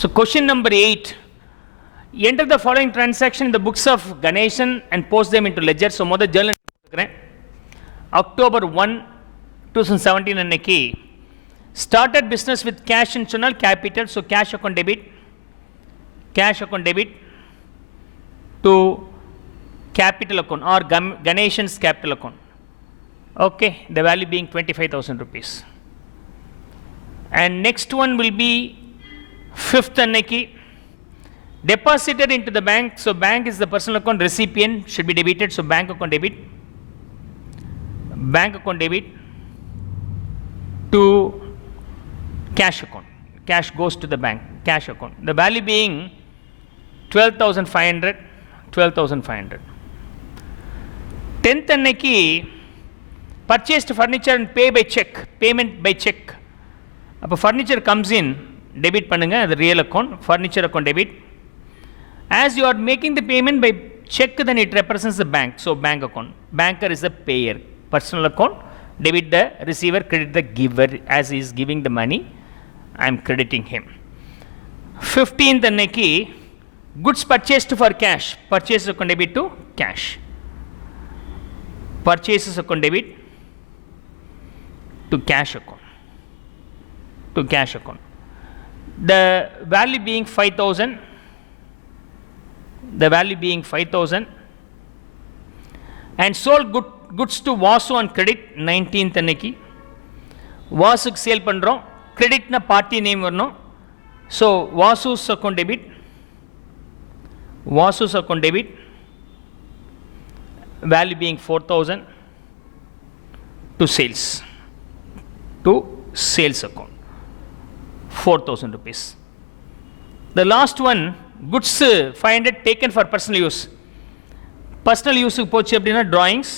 So question number 8. Enter the following transaction in the books of Ganeshan and post them into ledger. So mother journal October 1, 2017 anneki started business with cash and channel capital. So cash account debit to capital account or Ganeshan's capital account. Okay, the value being 25,000 rupees. And next one will be 5th anneki deposited into the bank. So bank is the personal account, recipient should be debited. So bank account debit to cash account. Cash goes to the bank, cash account. The value being 12,500. 10th anneki purchased furniture and payment by check. Appo furniture comes in, debit pannunga, the real account, furniture account debit. As you are making the payment by check, then it represents the bank. So bank account. Banker is the payer. Personal account, debit the receiver, credit the giver. As he is giving the money, I am crediting him. 15th anneki goods purchased for cash. Purchase account debit to cash. Purchases account debit to cash account. The value being 5,000. And sold goods to Vasu on credit 19th anneki. Vasu sale pandrom, credit na party name varno. So Vasu's account debit value being 4,000 to sales account 4,000 rupees. The last one, goods 500 taken for personal use. Personal use போச்சு அப்படின்னா drawings,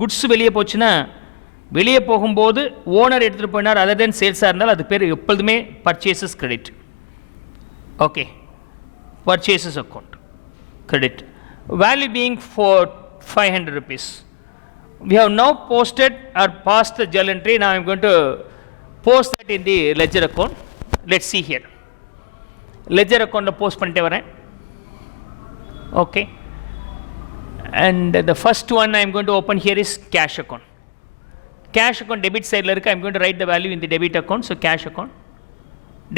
goods வெளியே போச்சுன்னா வெளியே போகும்போது owner எடுத்துகிட்டு போயினார் other தென் சேல்ஸாக இருந்தால் அது பேர் எப்பொழுதுமே purchases credit. Okay, purchases account credit. Value being for 500 rupees. We have now posted or passed the journal entry. Now I am going to post that in the ledger account. Let's see here. Ledger account post பண்ணிட்டே வரேன். Okay. And the first one I am going to open here is cash account. Cash account debit side la irukku. I am going to write the value in the debit account. So cash account.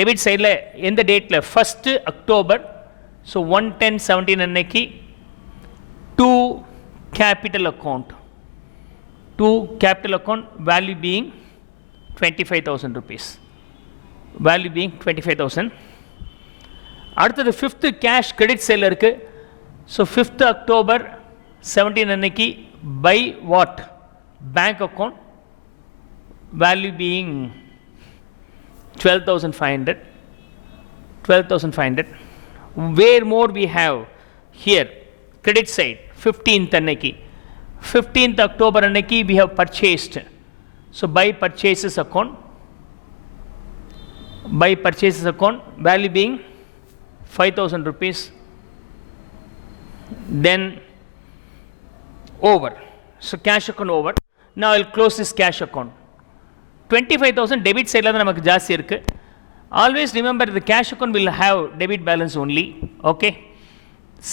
Debit side la in the date la 1st October. So 1/10/17 anneki to capital account. Value being 25,000 rupees. Value being 25,000. அடுத்தது 5th cash credit sale இருக்கு. So 5th October 17 anneki by what? Bank account. Value being 12,500. Where more we have here? Credit side 15th anneki. 15th October anneki we have purchased. So by purchases account. Value being 5,000 rupees. Then over. So cash account over. Now I will close this cash account. 25,000 debit side la namakku jaasti irukku. Always remember the cash account will have debit balance only. Okay.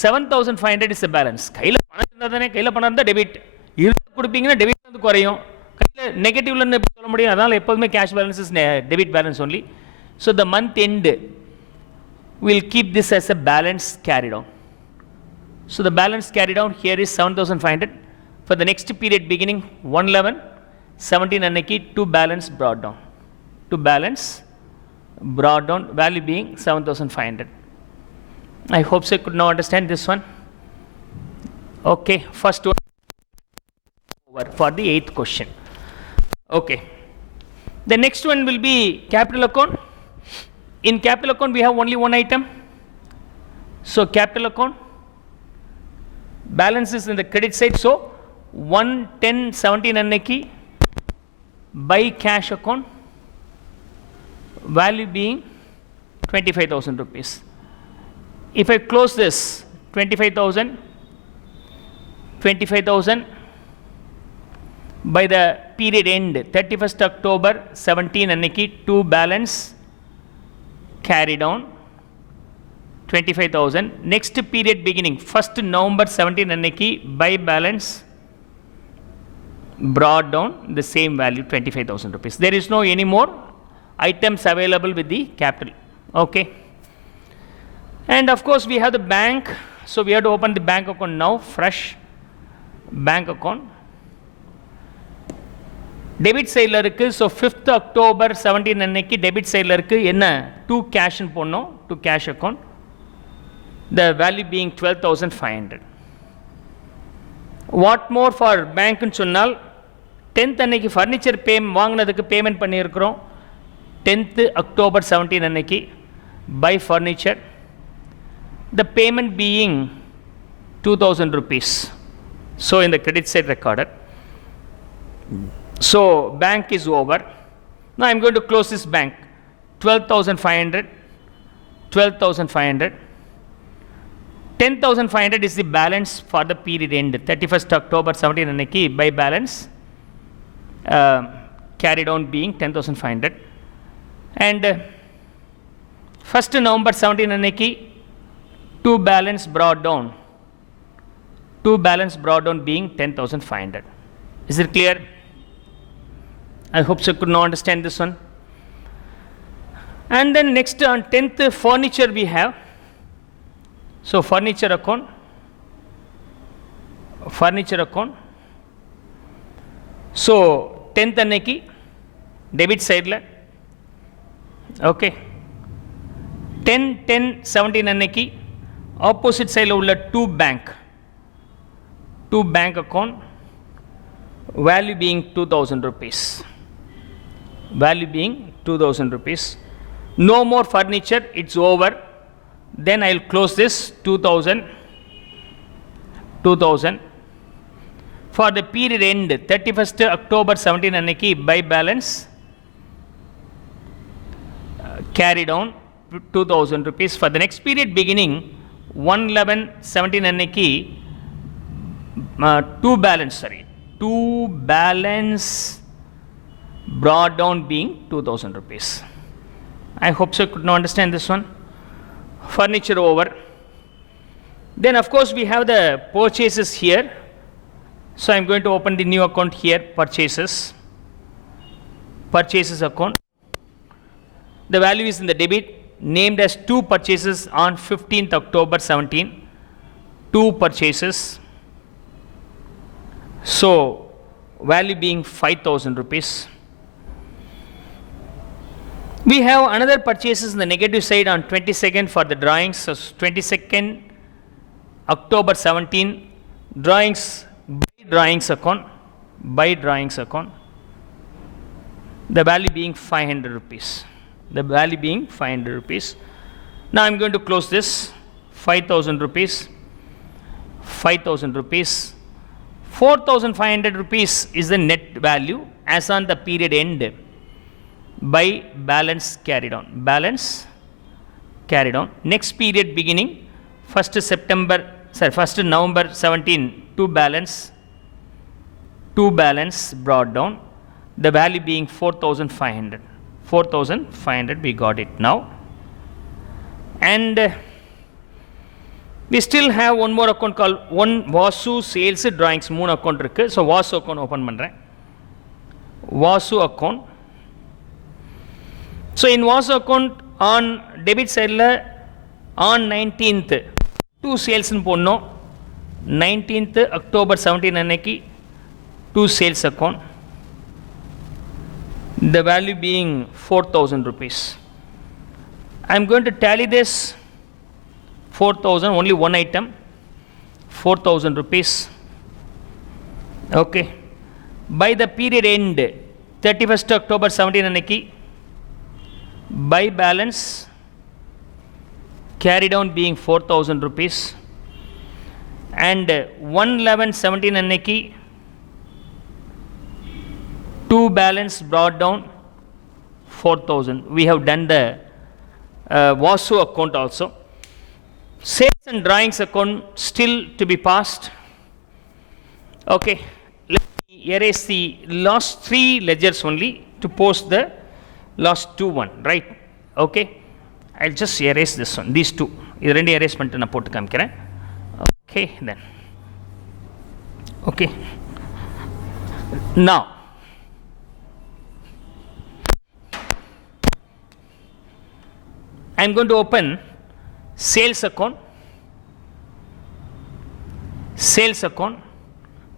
7,500 is the balance. கையில பணம் இருந்தாதானே, கையில பணம் இருந்தா debit இருந்தா கொடுப்பீங்கன்னா debit வந்து குறையும். கையில நெகட்டிவ்ல எப்படி சொல்ல முடியும்? அதனால எப்போதுமே cash balance is debit balance only. So the month end we'll keep this as a balance carried on. So the balance carried on here is 7,500. For the next period beginning 1/11/17 anneki to balance brought down. Value being 7,500. I hope so you could now understand this one. Okay, first one over for the 8th question. Okay. The next one will be capital account. In capital account we have only one item. So capital account balance is in the credit side. So 1/10/17 anneki by cash account value being 25,000 rupees. If I close this 25,000 by the period end 31st October 17 anneki to balance carried on 25,000. Next period beginning 1st November 17 அன்னைக்கு by balance brought down the same value 25,000 rupees. There is no any more items available with the capital. Okay. And of course we have the bank. So we have to open the bank account now, fresh bank account. Debit side ல இருக்கு. So 5th October 17 அன்னைக்கு debit side ல இருக்கு. என்ன to cash ன்னு போடணும், to cash account. The value being 12,500. What more for bank ன்னு சொன்னால் 10th அன்னைக்கு furniture வாங்குனதுக்கு பேமெண்ட் பண்ணியிருக்கிறோம். 10th October 17 அன்னைக்கு buy furniture. The payment being 2,000 rupees. So in the credit side recorded. So bank is over. Now I am going to close this bank. 12,500. 12,500. 10,500 is the balance for the period end. 31st October 17 அன்னைக்கு by balance carried on being 10,500. And 1st November 17 அன்னைக்கு to balance brought down. To balance brought down being 10,500. Is it clear? I hope so. Could not understand this one. And then next on 10th furniture we have. So furniture account. Furniture account. So 10th அன்னைக்கு debit side ல. Okay. 10/10/17 அன்னைக்கு opposite side ல உள்ள to bank account, value being 2,000 rupees. Value being 2,000 rupees. No more furniture, it's over. Then I'll close this 2,000. For the period end 31st October 17 அன்னைக்கு by balance carried on 2,000 rupees. For the next period beginning 1/11/17 அன்னைக்கு to balance brought down being 2,000 rupees. I hope so. Could not understand this one. Furniture over. Then of course we have the purchases here. So I am going to open the new account here, purchases account. The value is in the debit, named as 2 purchases on 15th October 17. 2 purchases. So value being 5,000 rupees. We have another purchases in the negative side on 22nd for the drawings. So 22nd October 17 drawings by drawings account. The value being 500 rupees. The value being 500 rupees. Now I am going to close this 5,000 rupees. 5,000 rupees. 4,500 rupees is the net value as on the period end by balance carried on. Balance carried on. Next period beginning 1st November 17 to balance brought down. The value being 4,500. 4,500 we got it now. And we still have one more account called one Vasu sales drawings. 3 account இருக்கு. So Vasu account open பண்றேன். Vasu account. So in Vasu account on debit side ல on 19th 2 sales ன்னு போடணும். 19th October 17 அன்னைக்கு 2 sales account. The value being 4,000 rupees. I am going to tally this 4,000, only one item, 4,000 rupees. Okay. By the period end 31st October 17 அன்னைக்கு by balance carried on being 4,000 rupees. And 1/11/17 அன்னைக்கு to balance brought down 4,000. We have done the Vasu account also. Sales and drawings account still to be passed. Okay, let me erase the last 3 ledgers only to post the last 2 one, right? Okay, I'll just erase this one, these 2. இது ரெண்டு erase பண்ணிட்டு நான் போட்டு காமிக்கிறேன். Okay, then. Okay. Now, I am going to open sales account,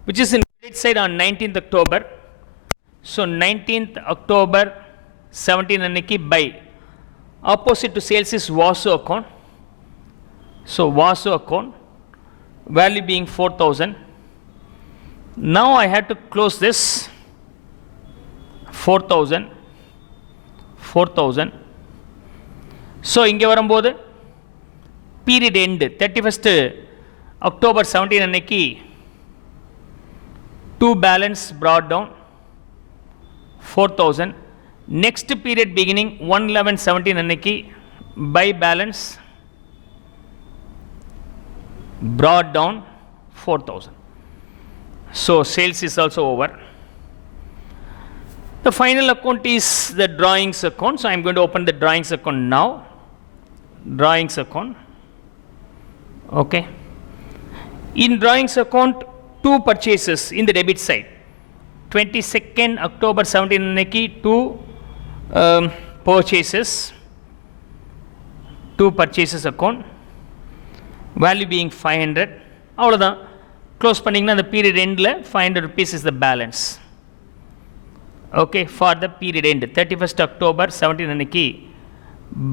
which is in credit side on 19th October. So 19th October 17 அன்னைக்கு by opposite to sales is Vasu account. So Vasu account, value being 4,000. Now I had to close this 4,000. So இங்கே வரும்போது period end 31st October 17 அன்னைக்கு 2 balance brought down 4,000. Next period beginning 1/11/17 அன்னைக்கு by balance brought down 4,000. So sales is also over. The final account is the drawings account. So I am going to open the drawings account now. Drawings account. Okay. In drawings account, 2 purchases in the debit side. 22nd October 17 அன்னைக்கு 2 purchases. 2 purchases account. Value being 500. அவ்வளோதான். Close பண்ணிங்கன்னா அந்த period எண்டில் 500 rupees is the balance. Okay, for the period end 31st October 17 அன்னைக்கு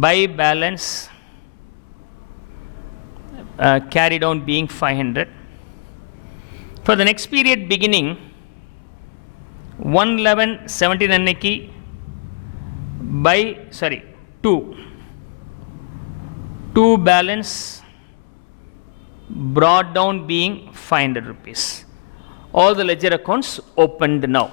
by balance carried on being 500. For the next period beginning 1/11/17 அன்னைக்கு by 2 balance brought down being 500 rupees. All the ledger accounts opened now.